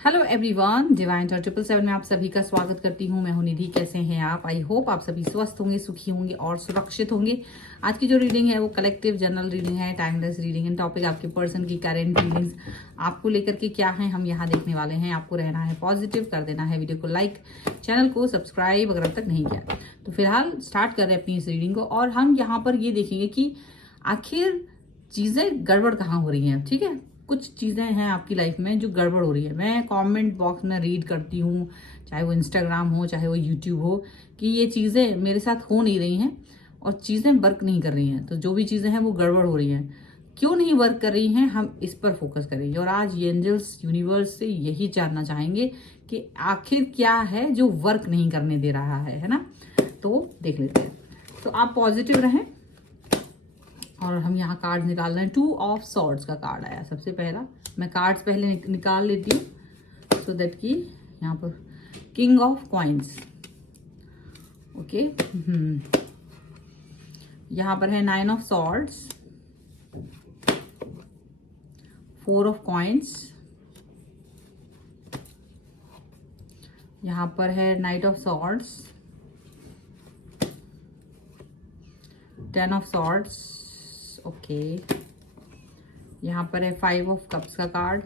Hello everyone, divine talk 777 में आप सभी का स्वागत करती हूँ। मैं हूँ निधि। कैसे हैं आप? आई होप आप सभी स्वस्थ होंगे, सुखी होंगे और सुरक्षित होंगे। आज की जो रीडिंग है वो कलेक्टिव जनरल रीडिंग है, टाइमलेस रीडिंग है। टॉपिक आपके पर्सन की करेंट फीलिंग्स आपको लेकर के क्या है हम यहाँ देखने वाले हैं। आपको रहना है पॉजिटिव, कर देना है वीडियो को लाइक, चैनल को सब्सक्राइब अगर अब तक नहीं किया। तो फिलहाल स्टार्ट कर रहे हैं अपनी इस रीडिंग को और हम यहाँ पर ये देखेंगे कि आखिर चीज़ें गड़बड़ कहाँ हो रही हैं। ठीक है, कुछ चीज़ें हैं आपकी लाइफ में जो गड़बड़ हो रही है। मैं कमेंट बॉक्स में रीड करती हूँ, चाहे वो इंस्टाग्राम हो चाहे वो यूट्यूब हो, कि ये चीज़ें मेरे साथ हो नहीं रही हैं और चीज़ें वर्क नहीं कर रही हैं। तो जो भी चीज़ें हैं वो गड़बड़ हो रही हैं। क्यों नहीं वर्क कर रही हैं, हम इस पर फोकस करेंगे। और आज एंजल्स यूनिवर्स से यही जानना चाहेंगे कि आखिर क्या है जो वर्क नहीं करने दे रहा है ना। तो देख लेते हैं। तो आप पॉजिटिव रहें। और हम यहाँ कार्ड निकाल रहे हैं। 2 ऑफ सॉर्ड्स का कार्ड आया सबसे पहला। मैं कार्ड्स पहले निकाल लेती हूँ सो दैट कि यहाँ पर किंग ऑफ कॉइन्स। ओके, यहाँ पर है 9 ऑफ सॉर्ड्स, 4 ऑफ कॉइन्स, यहाँ पर है night of swords, 10 of swords. Okay, यहाँ पर है 5 ऑफ कप्स का card,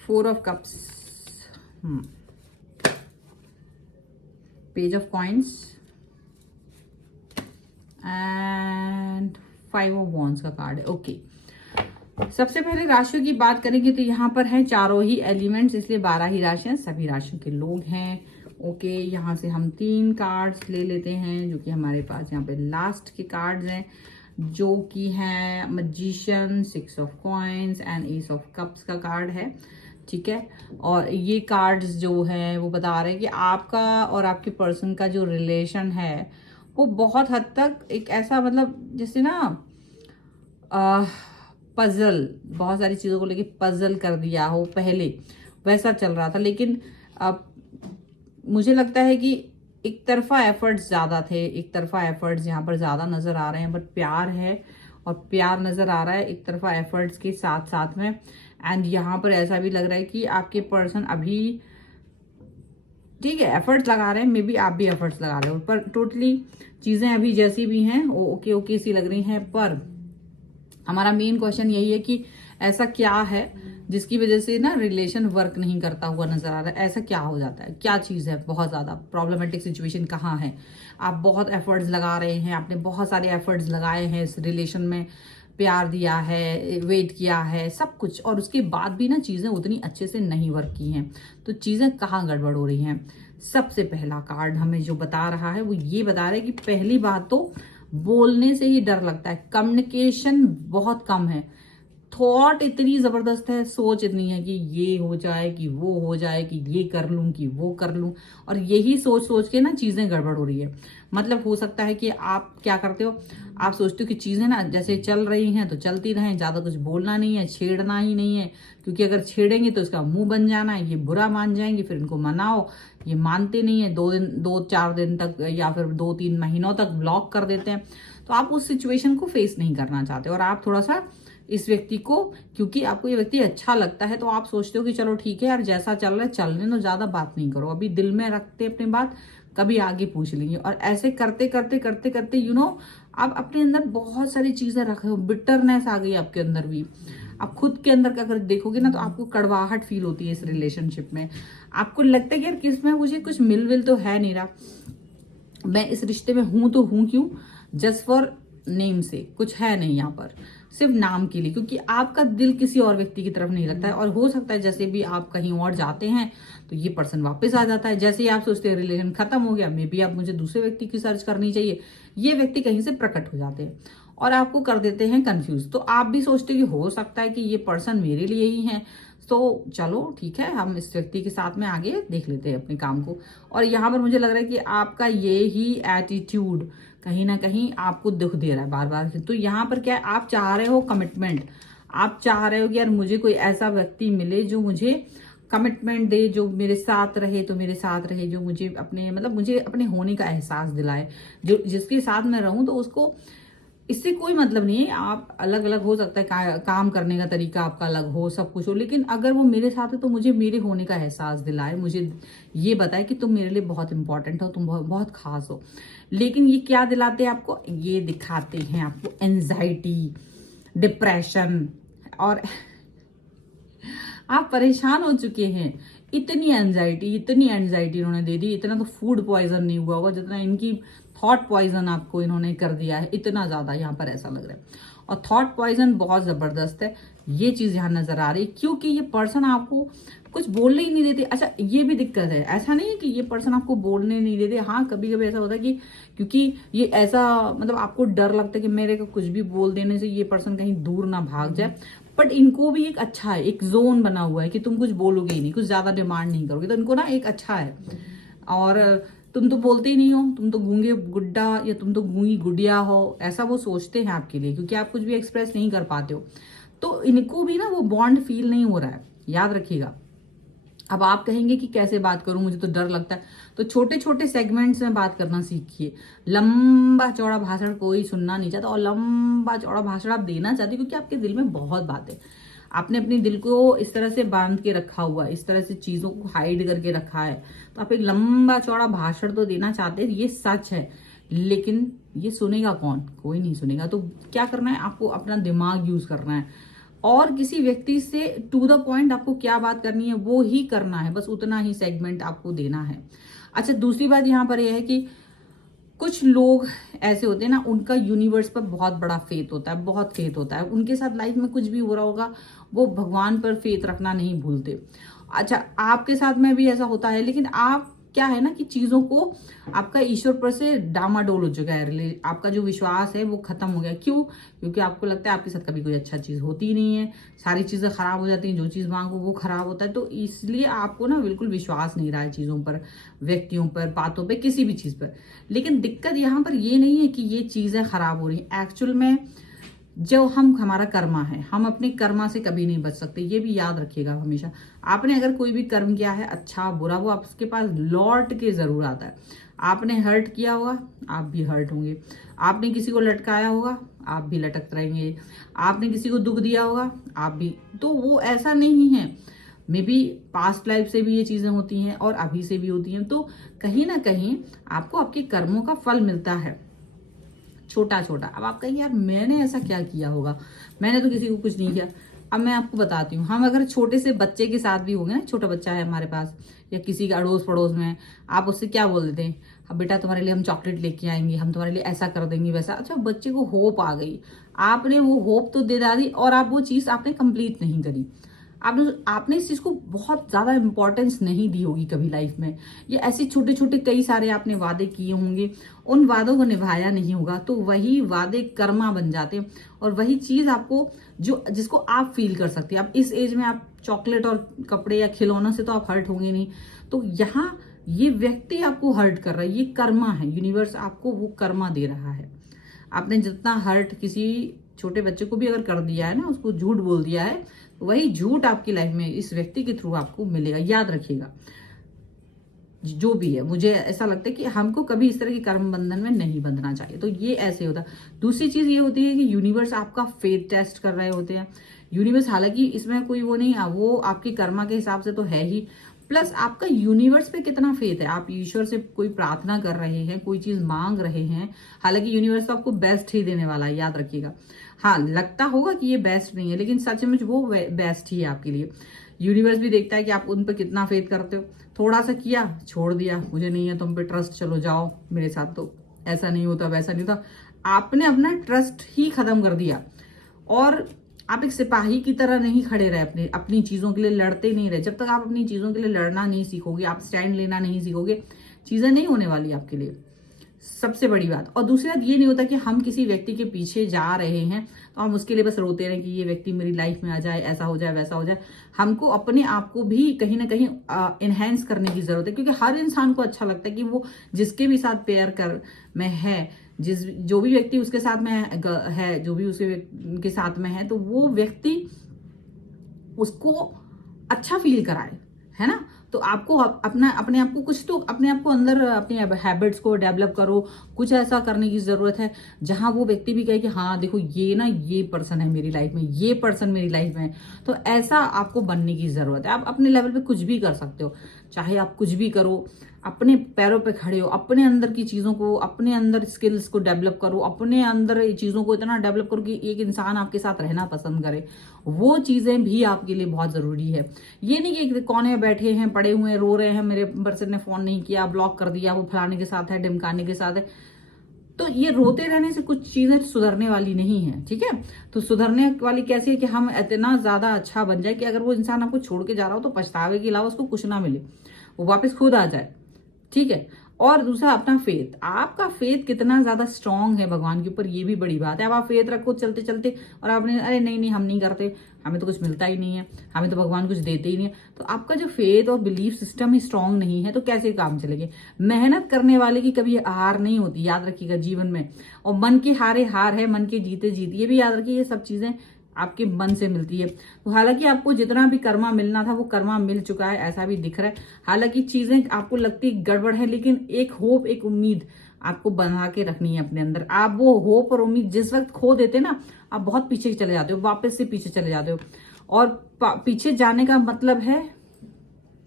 4 of cups, page of coins and 5 of wands का कार्ड है। ओके, सबसे पहले राशियों की बात करेंगे तो यहाँ पर है चारों ही एलिमेंट्स, इसलिए 12 ही राशियां, सभी राशियों के लोग हैं। ओके, यहाँ से हम 3 कार्ड्स ले लेते हैं जो कि हमारे पास यहाँ पे लास्ट के कार्ड्स हैं, जो कि हैं magician, 6 of coins and S of cups का कार्ड है। ठीक है, और ये कार्ड्स जो है वो बता रहे हैं कि आपका और आपके पर्सन का जो रिलेशन है वो बहुत हद तक एक ऐसा, मतलब जैसे ना पजल, बहुत सारी चीज़ों को लेके पजल कर दिया हो, पहले वैसा चल रहा था। लेकिन अब मुझे लगता है कि एक तरफा एफर्ट्स ज़्यादा थे, एक तरफा एफर्ट्स यहाँ पर ज़्यादा नज़र आ रहे हैं। बट प्यार है और प्यार नज़र आ रहा है एक तरफा एफर्ट्स के साथ साथ में। एंड यहाँ पर ऐसा भी लग रहा है कि आपके पर्सन अभी ठीक है एफर्ट्स लगा रहे हैं, मे बी आप भी एफर्ट्स लगा रहे हो, पर टोटली चीज़ें अभी जैसी भी हैं वो ओके ओके सी लग रही हैं। पर हमारा मेन क्वेश्चन यही है कि ऐसा क्या है जिसकी वजह से ना रिलेशन वर्क नहीं करता हुआ नजर आ रहा है। ऐसा क्या हो जाता है, क्या चीज़ है, बहुत ज़्यादा प्रॉब्लमेटिक सिचुएशन कहाँ है। आप बहुत एफर्ट्स लगा रहे हैं, आपने बहुत सारे एफर्ट्स लगाए हैं इस रिलेशन में, प्यार दिया है, वेट किया है, सब कुछ, और उसके बाद भी ना चीज़ें उतनी अच्छे से नहीं वर्क की हैं। तो चीज़ें कहाँ गड़बड़ हो रही हैं। सबसे पहला कार्ड हमें जो बता रहा है वो ये बता रहा है कि पहली बात तो बोलने से ही डर लगता है, कम्युनिकेशन बहुत कम है, थॉट इतनी जबरदस्त है, सोच इतनी है कि ये हो जाए कि वो हो जाए, कि ये कर लूं कि वो कर लूं, और यही सोच सोच के ना चीजें गड़बड़ हो रही है। मतलब हो सकता है कि आप क्या करते हो, आप सोचते हो कि चीजें ना जैसे चल रही हैं तो चलती रहें, ज्यादा कुछ बोलना नहीं है, छेड़ना ही नहीं है, क्योंकि अगर छेड़ेंगे तो इसका मुंह बन जाना है, ये बुरा मान जाएंगे, फिर इनको मनाओ, ये मानते नहीं है, 2-4 दिन तक या फिर 2-3 महीनों तक ब्लॉक कर देते हैं। तो आप उस सिचुएशन को फेस नहीं करना चाहते और आप थोड़ा सा इस व्यक्ति को, क्योंकि आपको ये व्यक्ति अच्छा लगता है तो आप सोचते हो कि चलो ठीक है यार, जैसा चल रहा है चलने दो, ज्यादा बात नहीं करो, अभी दिल में रखते अपनी बात, कभी आगे पूछ लेंगे। और ऐसे करते करते करते करते आप अपने अंदर बहुत सारी चीजें रखे हो, बिटरनेस आ गई आपके अंदर भी। आप खुद के अंदर अगर देखोगे ना तो आपको कड़वाहट फील होती है इस रिलेशनशिप में। आपको लगता है कि यार किसमें मुझे कुछ मिल तो है नहीं रहा, मैं इस रिश्ते में हूं तो हूं क्यों, जस्ट फॉर नेम से, कुछ है नहीं यहाँ पर, सिर्फ नाम के लिए, क्योंकि आपका दिल किसी और व्यक्ति की तरफ नहीं लगता है। और हो सकता है जैसे भी आप कहीं और जाते हैं तो ये पर्सन वापस आ जाता है। जैसे ही आप सोचते हैं रिलेशन खत्म हो गया, मे बी आप मुझे दूसरे व्यक्ति की सर्च करनी चाहिए, ये व्यक्ति कहीं से प्रकट हो जाते हैं और आपको कर देते हैं कंफ्यूज। तो आप भी सोचते हैं कि हो सकता है कि ये पर्सन मेरे लिए ही है। तो चलो ठीक है, हम इस व्यक्ति के साथ में आगे देख लेते हैं अपने काम को। और यहाँ पर मुझे लग रहा है कि आपका ये ही एटीट्यूड कहीं ना कहीं आपको दुख दे रहा है बार बार। तो यहाँ पर क्या है, आप चाह रहे हो कमिटमेंट, आप चाह रहे हो कि यार मुझे कोई ऐसा व्यक्ति मिले जो मुझे कमिटमेंट दे, जो मेरे साथ रहे तो मेरे साथ रहे, जो मुझे अपने मतलब मुझे अपने होने का एहसास दिलाए, जो जिसके साथ मैं रहूं तो उसको इससे कोई मतलब नहीं है, आप अलग अलग हो सकता है, काम करने का तरीका आपका अलग हो, सब कुछ हो, लेकिन अगर वो मेरे साथ है तो मुझे मेरे होने का एहसास दिलाए, मुझे ये बताए कि तुम मेरे लिए बहुत इंपॉर्टेंट हो, तुम बहुत, बहुत खास हो। लेकिन ये क्या दिलाते हैं आपको? ये दिखाते हैं आपको एंजाइटी, डिप्रेशन, और आप परेशान हो चुके हैं। इतनी एंजाइटी इन्होंने दे दी, इतना तो फूड पॉइजन नहीं हुआ होगा जितना इनकी थॉट पॉइजन आपको इन्होंने कर दिया है, इतना ज्यादा यहाँ पर ऐसा लग रहा है। और थॉट पॉइजन बहुत जबरदस्त है, ये चीज यहाँ नजर आ रही है, क्योंकि ये पर्सन आपको कुछ बोलने ही नहीं देते। अच्छा, ये भी दिक्कत है, ऐसा नहीं है कि ये पर्सन आपको बोलने नहीं देते। हाँ, कभी कभी ऐसा होता है कि क्योंकि ये ऐसा, मतलब आपको डर लगता है कि मेरे को कुछ भी बोल देने से ये पर्सन कहीं दूर ना भाग जाए, बट इनको भी एक अच्छा है, एक जोन बना हुआ है कि तुम कुछ बोलोगे ही नहीं, कुछ ज्यादा डिमांड नहीं करोगे, तो इनको ना एक अच्छा है। और तुम तो बोलते ही नहीं हो, तुम तो गूंगे गुड्डा या तुम तो गूंगी गुड़िया हो, ऐसा वो सोचते हैं आपके लिए, क्योंकि आप कुछ भी एक्सप्रेस नहीं कर पाते हो। तो इनको भी ना वो बॉन्ड फील नहीं हो रहा है, याद रखिएगा। अब आप कहेंगे कि कैसे बात करूं, मुझे तो डर लगता है, तो छोटे छोटे सेगमेंट्स में बात करना सीखिए। लंबा चौड़ा भाषण कोई सुनना नहीं चाहता, और लंबा चौड़ा भाषण आप देना चाहते हो क्योंकि आपके दिल में बहुत बातें, आपने अपने दिल को इस तरह से बांध के रखा हुआ है, इस तरह से चीजों को हाइड करके रखा है, तो आप एक लंबा चौड़ा भाषण तो देना चाहते हैं, ये सच है। लेकिन ये सुनेगा कौन? कोई नहीं सुनेगा। तो क्या करना है आपको? अपना दिमाग यूज करना है, और किसी व्यक्ति से टू द पॉइंट आपको क्या बात करनी है वो ही करना है, बस उतना ही सेगमेंट आपको देना है। अच्छा, दूसरी बात यहाँ पर यह है कि कुछ लोग ऐसे होते हैं ना, उनका यूनिवर्स पर बहुत बड़ा फेथ होता है, बहुत फेथ होता है, उनके साथ लाइफ में कुछ भी हो रहा होगा, वो भगवान पर फेथ रखना नहीं भूलते। अच्छा, आपके साथ में भी ऐसा होता है, लेकिन आप क्या है ना कि चीजों को आपका ईश्वर पर से डामाडोल हो चुका है, आपका जो विश्वास है वो खत्म हो गया। क्यों? क्योंकि आपको लगता है आपके साथ कभी कोई अच्छा चीज होती ही नहीं है, सारी चीजें खराब हो जाती हैं, जो चीज मांगो वो खराब होता है, तो इसलिए आपको ना बिल्कुल विश्वास नहीं रहा है चीजों पर, व्यक्तियों पर, बातों पर, किसी भी चीज पर। लेकिन दिक्कत यहाँ पर ये नहीं है कि ये चीजें खराब हो रही है, एक्चुअल में जो हमारा कर्मा है, हम अपने कर्मा से कभी नहीं बच सकते, ये भी याद रखिएगा हमेशा। आपने अगर कोई भी कर्म किया है, अच्छा बुरा, वो आपके पास लौट के जरूर आता है। आपने हर्ट किया होगा, आप भी हर्ट होंगे। आपने किसी को लटकाया होगा, आप भी लटक रहेंगे। आपने किसी को दुख दिया होगा, आप भी। तो वो ऐसा नहीं है, मे बी पास्ट लाइफ से भी ये चीजें होती हैं और अभी से भी होती हैं, तो कहीं ना कहीं आपको आपके कर्मों का फल मिलता है, छोटा छोटा। अब आप कहेंगे यार मैंने ऐसा क्या किया होगा, मैंने तो किसी को कुछ नहीं किया। अब मैं आपको बताती हूँ, हम अगर छोटे से बच्चे के साथ भी होंगे ना, छोटा बच्चा है हमारे पास या किसी के अड़ोस पड़ोस में, आप उससे क्या बोल देते हैं? अब बेटा तुम्हारे लिए हम चॉकलेट लेके आएंगे, हम तुम्हारे लिए ऐसा कर देंगे, वैसा। अच्छा, बच्चे को होप आ गई, आपने वो होप तो दे दी और आप वो चीज आपने कंप्लीट नहीं करी। आपने इस चीज को बहुत ज्यादा इंपॉर्टेंस नहीं दी होगी कभी लाइफ में, ये ऐसे छोटे छोटे कई सारे आपने वादे किए होंगे, उन वादों को निभाया नहीं होगा, तो वही वादे कर्मा बन जाते हैं, और वही चीज आपको जिसको आप फील कर सकते हैं। आप इस एज में आप चॉकलेट और कपड़े या खिलौनों से तो आप हर्ट होंगे नहीं, तो यहाँ ये व्यक्ति आपको हर्ट कर रहा है, ये कर्मा है, यूनिवर्स आपको वो कर्मा दे रहा है। आपने जितना हर्ट किसी छोटे बच्चे को भी अगर कर दिया है ना, उसको झूठ बोल दिया है, वही झूठ आपकी लाइफ में इस व्यक्ति के थ्रू आपको मिलेगा, याद रखिएगा। जो भी है, मुझे ऐसा लगता है कि हमको कभी इस तरह के कर्म बंधन में नहीं बंधना चाहिए, तो ये ऐसे होता है। दूसरी चीज ये होती है कि यूनिवर्स आपका फेथ टेस्ट कर रहे होते हैं। यूनिवर्स, हालांकि इसमें कोई वो नहीं, वो आपके कर्मा के हिसाब से तो है ही, प्लस आपका यूनिवर्स पे कितना फेथ है। आप ईश्वर से कोई प्रार्थना कर रहे हैं, कोई चीज मांग रहे हैं, हालांकि यूनिवर्स तो आपको बेस्ट ही देने वाला है, याद रखिएगा। हाँ, लगता होगा कि ये बेस्ट नहीं है, लेकिन सच में वो बेस्ट ही है आपके लिए। यूनिवर्स भी देखता है कि आप उन पर कितना फेथ करते हो। थोड़ा सा किया, छोड़ दिया, मुझे नहीं है तुम पे ट्रस्ट, चलो जाओ, मेरे साथ तो ऐसा नहीं होता, वैसा नहीं होता, आपने अपना ट्रस्ट ही खत्म कर दिया। और आप एक सिपाही की तरह नहीं खड़े रहे, अपनी चीजों के लिए लड़ते नहीं रहे। जब तक आप अपनी चीजों के लिए लड़ना नहीं सीखोगे, आप स्टैंड लेना नहीं सीखोगे, चीजें नहीं होने वाली आपके लिए, सबसे बड़ी बात। और दूसरी बात ये नहीं होता कि हम किसी व्यक्ति के पीछे जा रहे हैं तो हम उसके लिए बस रोते रहे कि ये व्यक्ति मेरी लाइफ में आ जाए, ऐसा हो जाए, वैसा हो जाए। हमको अपने आप को भी कहीं ना कहीं इनहेंस करने की जरूरत है, क्योंकि हर इंसान को अच्छा लगता है कि वो जिसके भी साथ पेयर कर में है, जो भी व्यक्ति उसके साथ में है, जो भी उसके के साथ में है, तो वो व्यक्ति उसको अच्छा फील कराए, है ना। तो आपको अपने आप को कुछ तो अपने आप को अंदर अपनी हैबिट्स को डेवलप करो, कुछ ऐसा करने की जरूरत है जहां वो व्यक्ति भी कहे कि हाँ देखो ये ना ये पर्सन है मेरी लाइफ में, ये पर्सन मेरी लाइफ में है। तो ऐसा आपको बनने की जरूरत है। आप अपने लेवल पे कुछ भी कर सकते हो, चाहे आप कुछ भी करो, अपने पैरों पे खड़े हो, अपने अंदर की चीजों को, अपने अंदर स्किल्स को डेवलप करो, अपने अंदर चीजों को इतना डेवलप करो कि एक इंसान आपके साथ रहना पसंद करे। वो चीजें भी आपके लिए बहुत जरूरी है। ये नहीं कि कोने में बैठे हैं, पड़े हुए हैं, रो रहे हैं, मेरे पर्सन ने फोन नहीं किया, ब्लॉक कर दिया, वो फलाने के साथ है, ढिमकाने के साथ है। तो ये रोते रहने से कुछ चीजें सुधरने वाली नहीं है, ठीक है। तो सुधरने वाली कैसी है कि हम इतना ज्यादा अच्छा बन जाए कि अगर वो इंसान आपको छोड़ के जा रहा हो तो पछतावे के अलावा उसको कुछ ना मिले, वो वापस खुद आ जाए, ठीक है। और दूसरा अपना फेथ, आपका फेथ कितना ज्यादा स्ट्रांग है भगवान के ऊपर, ये भी बड़ी बात है। अब आप फेथ रखो चलते चलते और आपने अरे नहीं नहीं हम नहीं करते, हमें तो कुछ मिलता ही नहीं है, हमें तो भगवान कुछ देते ही नहीं है, तो आपका जो फेथ और बिलीफ सिस्टम ही स्ट्रांग नहीं है तो कैसे काम चलेंगे। मेहनत करने वाले की कभी हार नहीं होती, याद रखिएगा जीवन में। और मन के हारे हार है, मन के जीते जीत, ये भी याद रखिए। ये सब चीजें आपके मन से मिलती है। तो हालांकि आपको जितना भी कर्मा मिलना था वो कर्मा मिल चुका है, ऐसा भी दिख रहा है। हालांकि चीजें आपको लगती गड़बड़ है, लेकिन एक होप, एक उम्मीद आपको बना के रखनी है अपने अंदर। आप वो होप और उम्मीद जिस वक्त खो देते ना, आप बहुत पीछे चले जाते हो, वापस से पीछे चले जाते हो। और पीछे जाने का मतलब है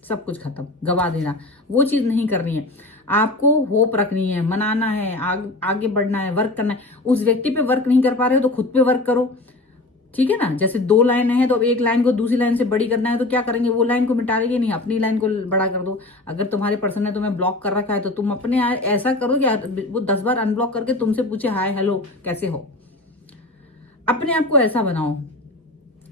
सब कुछ खत्म, गवा देना। वो चीज नहीं करनी है, आपको होप रखनी है, मनाना है, आगे बढ़ना है, वर्क करना है। उस व्यक्ति पे वर्क नहीं कर पा रहे हो तो खुद पे वर्क करो, ठीक है ना। जैसे 2 लाइन है तो एक लाइन को दूसरी लाइन से बड़ी करना है तो क्या करेंगे, वो लाइन को मिटाएंगे नहीं, अपनी लाइन को बड़ा कर दो। अगर तुम्हारे पर्सन ने तुम्हें ब्लॉक कर रखा है तो तुम अपने ऐसा करो कि वो 10 बार अनब्लॉक करके तुमसे पूछे हाय हेलो कैसे हो। अपने आप को ऐसा बनाओ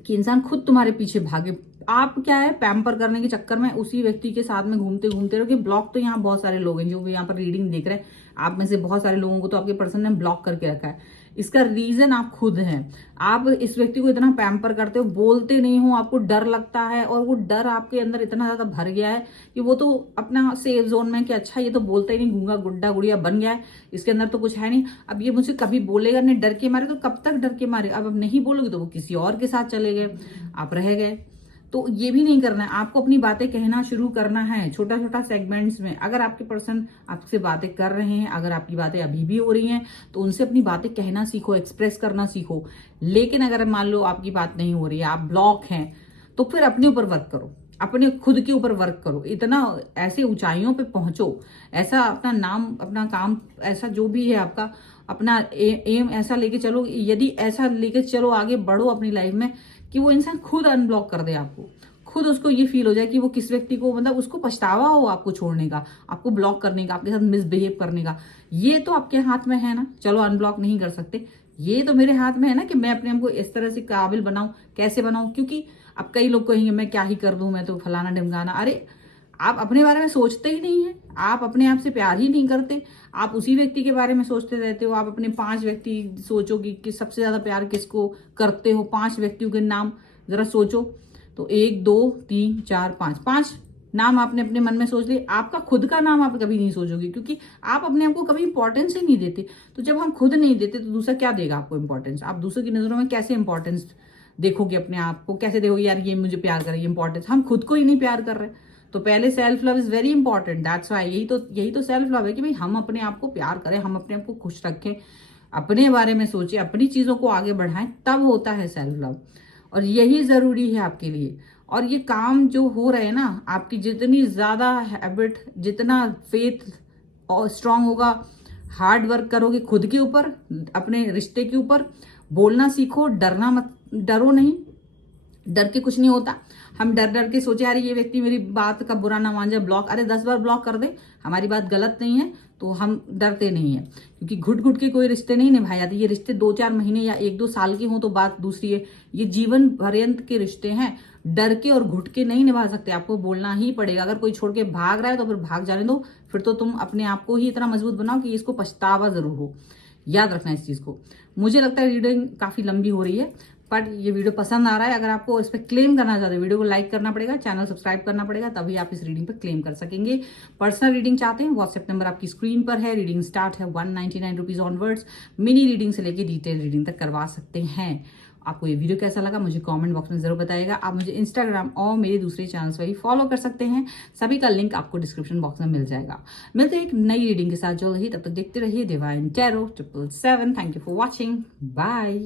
कि इंसान खुद तुम्हारे पीछे भागे। आप क्या है, पैम्पर करने के चक्कर में उसी व्यक्ति के साथ में घूमते घूमते रहो। कि ब्लॉक तो यहाँ बहुत सारे लोग हैं जो यहाँ पर रीडिंग देख रहे हैं, आप में से बहुत सारे लोगों को तो आपके पर्सन ने ब्लॉक करके रखा है। इसका रीजन आप खुद हैं। आप इस व्यक्ति को इतना पैम्पर करते हो, बोलते नहीं हो, आपको डर लगता है, और वो डर आपके अंदर इतना ज्यादा भर गया है कि वो तो अपना सेफ जोन में कि अच्छा ये तो बोलता ही नहीं, गूंगा गुड्डा गुड़िया बन गया है, इसके अंदर तो कुछ है नहीं, अब ये मुझे कभी बोलेगा नहीं, डर के मारे। तो कब तक डर के मारे, अब नहीं बोलोगे तो वो किसी और के साथ चले गए, आप रह गए। तो ये भी नहीं करना है, आपको अपनी बातें कहना शुरू करना है छोटा छोटा सेगमेंट्स में। अगर आपके पर्सन आपसे बातें कर रहे हैं, अगर आपकी बातें अभी भी हो रही हैं तो उनसे अपनी बातें कहना सीखो, एक्सप्रेस करना सीखो। लेकिन अगर मान लो आपकी बात नहीं हो रही है, आप ब्लॉक हैं, तो फिर अपने ऊपर वर्क करो, अपने खुद के ऊपर वर्क करो। इतना ऐसे ऊंचाइयों पे पहुंचो, ऐसा अपना नाम, अपना काम, ऐसा जो भी है आपका अपना एम ऐसा लेके चलो, यदि ऐसा लेके चलो आगे बढ़ो अपनी लाइफ में कि वो इंसान खुद अनब्लॉक कर दे आपको, खुद उसको ये फील हो जाए कि वो किस व्यक्ति को, मतलब उसको पछतावा हो आपको छोड़ने का, आपको ब्लॉक करने का, आपके साथ मिसबिहेव करने का। ये तो आपके हाथ में है ना। चलो अनब्लॉक नहीं कर सकते, ये तो मेरे हाथ में है ना कि मैं अपने आप को इस तरह से काबिल बनाऊं। कैसे बनाऊं, क्योंकि अब कई लोग कहेंगे मैं क्या ही कर दूं, मैं तो फलाना ढिमकाना। अरे आप अपने बारे में सोचते ही नहीं है, आप अपने आप से प्यार ही नहीं करते, आप उसी व्यक्ति के बारे में सोचते रहते हो। आप अपने 5 व्यक्ति सोचोगे कि सबसे ज्यादा प्यार किसको करते हो, 5 व्यक्तियों के नाम जरा सोचो। तो 1 2 3 4 5 नाम आपने अपने मन में सोच लिए। आपका खुद का नाम आप कभी नहीं सोचोगे, क्योंकि आप अपने आप को कभी इंपॉर्टेंस ही नहीं देते। तो जब हम खुद नहीं देते तो दूसरा क्या देगा आपको इंपॉर्टेंस। आप दूसरों की नजरों में कैसे इंपॉर्टेंस देखोगे, अपने आप को कैसे देखोगे, यार ये मुझे प्यार करे, इंपॉर्टेंस। हम खुद को ही नहीं प्यार कर रहे, तो पहले self love is very important. That's why यही तो सेल्फ लव है कि भाई हम अपने आप को प्यार करें, हम अपने आप को खुश रखें, अपने बारे में सोचें, अपनी चीजों को आगे बढ़ाएं, तब होता है सेल्फ लव। और यही जरूरी है आपके लिए। और ये काम जो हो रहे हैं ना, आपकी जितनी ज्यादा हैबिट, जितना फेथ और स्ट्रांग होगा, हार्ड वर्क करोगे खुद के ऊपर, अपने रिश्ते के ऊपर, बोलना सीखो, डरना मत, डरो नहीं, डर के कुछ नहीं होता। हम डर डर के सोचे अरे ये व्यक्ति मेरी बात का बुरा ना मान जाए, ब्लॉक, अरे 10 बार ब्लॉक कर दे, हमारी बात गलत नहीं है तो हम डरते नहीं है। क्योंकि घुट घुट के कोई रिश्ते नहीं निभाए जाते। ये रिश्ते 2-4 महीने या 1-2 साल के हों तो बात दूसरी है, ये जीवन पर्यंत के रिश्ते हैं। डर के और घुट के नहीं निभा सकते, आपको बोलना ही पड़ेगा। अगर कोई छोड़ के भाग रहा है तो फिर भाग जाने दो, फिर तो तुम अपने आप को ही इतना मजबूत बनाओ कि इसको पछतावा जरूर हो। याद रखना इस चीज को। मुझे लगता है रीडिंग काफी लंबी हो रही है, बट ये वीडियो पसंद आ रहा है। अगर आपको इस पर क्लेम करना चाहते हो, वीडियो को लाइक करना पड़ेगा, चैनल सब्सक्राइब करना पड़ेगा, तभी आप इस रीडिंग पर क्लेम कर सकेंगे। पर्सनल रीडिंग चाहते हैं, व्हाट्सएप नंबर आपकी स्क्रीन पर है। रीडिंग स्टार्ट है 199 रुपीज ऑनवर्ड्स। मिनी रीडिंग से लेके डिटेल रीडिंग तक करवा सकते हैं। आपको ये वीडियो कैसा लगा मुझे कमेंट बॉक्स में जरूर बताइएगा। आप मुझे इंस्टाग्राम और मेरे दूसरे चैनल्स पर भी फॉलो कर सकते हैं, सभी का लिंक आपको डिस्क्रिप्शन बॉक्स में मिल जाएगा। मिलते हैं एक नई रीडिंग के साथ जल्द ही, तब तक देखते रहिए divine tarot 777। Thank you for watching, bye.